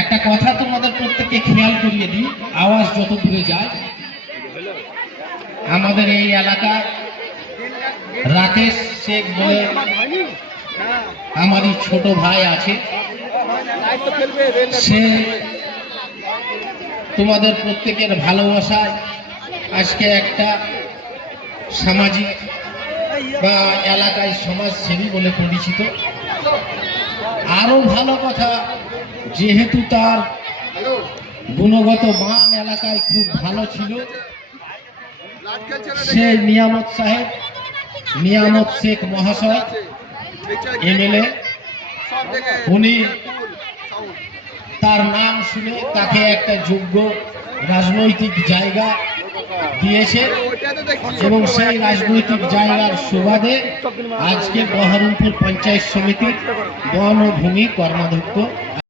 একটা কথা তোমাদের প্রত্যেককে খেয়াল করিয়ে দিই, আওয়াজ যত দূরে যায়। আমাদের এই এলাকায় রাকেশ শেখ বলে আমারই ছোট ভাই আছে, সে তোমাদের প্রত্যেকের ভালোবাসায় আজকে একটা সামাজিক বা এলাকায় সমাজসেবী বলে পরিচিত। আরো ভালো কথা, যেহেতু তার গুণগত মান এলাকায় খুব ভালো ছিল, সে নিয়ামত শেখ মহাশয় এমএলএ, উনি তার নাম শুনে তাকে একটা যোগ্য রাজনৈতিক জায়গা দিয়েছে এবং সেই রাজনৈতিক জায়গার সুবাদে আজকে বহরমপুর পঞ্চায়েত সমিতির বন ও ভূমি কর্মাধ্যক্ষ